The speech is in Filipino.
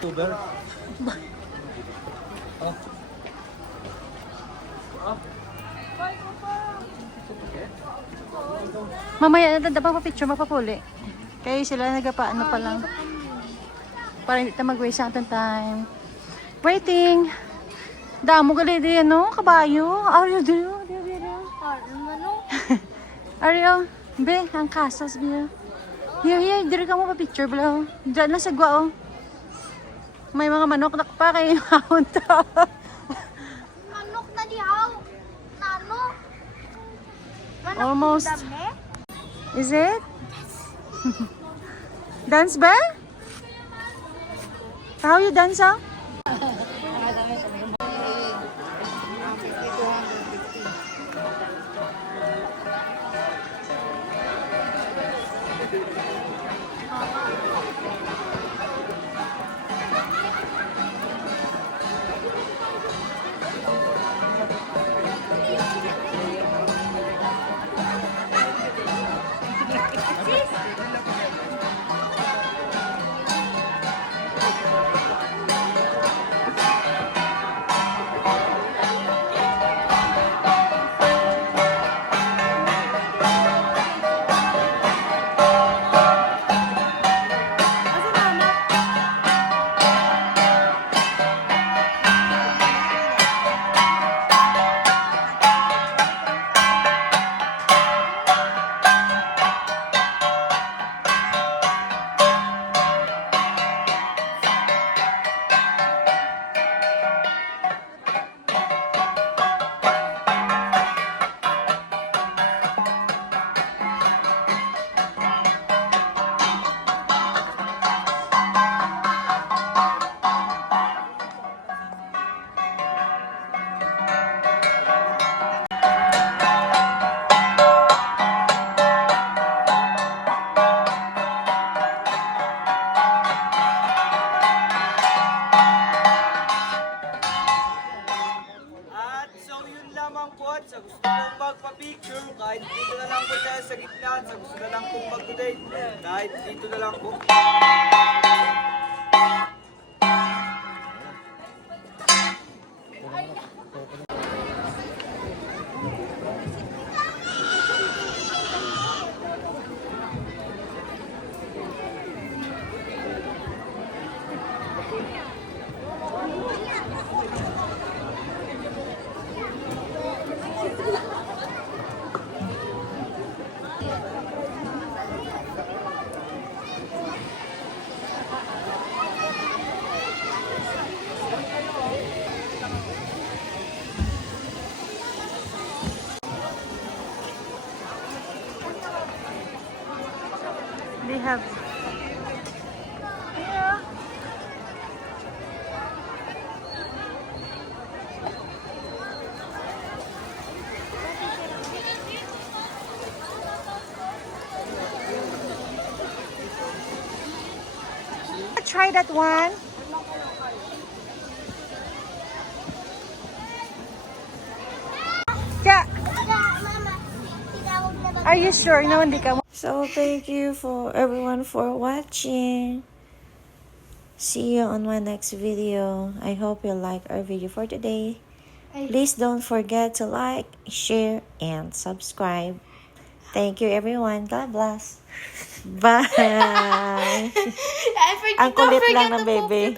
Uber. Mamaya na pa picture mapapuli. Kaya sila nagpaano pa lang. Para hindi tayo mag-waste ang time. Waiting. Damo gali din, no? Kabayo. Aryo din. Aryo. Be, ang kasas biya. Here, diri ka mo pa picture bala. Diyan lang sa gwa, oh. May mga manok na pa kayo maunta. Manok na dihaw. Nano? Manok Almost. dami? Is it? Dance ba? How you dance, ah? Sa gusto kong magpa-picture, kahit dito na lang po tayo sa gitna, sa gusto na lang pong mag-date, kahit dito na lang po. They have. Try that one. Yeah. Are you sure? No, hindi ka. So thank you for everyone for watching. See you on my next video. I hope you like our video for today. Please don't forget to like, share, and subscribe. Thank you everyone. God bless. Bye. Ang kulit lang ng baby.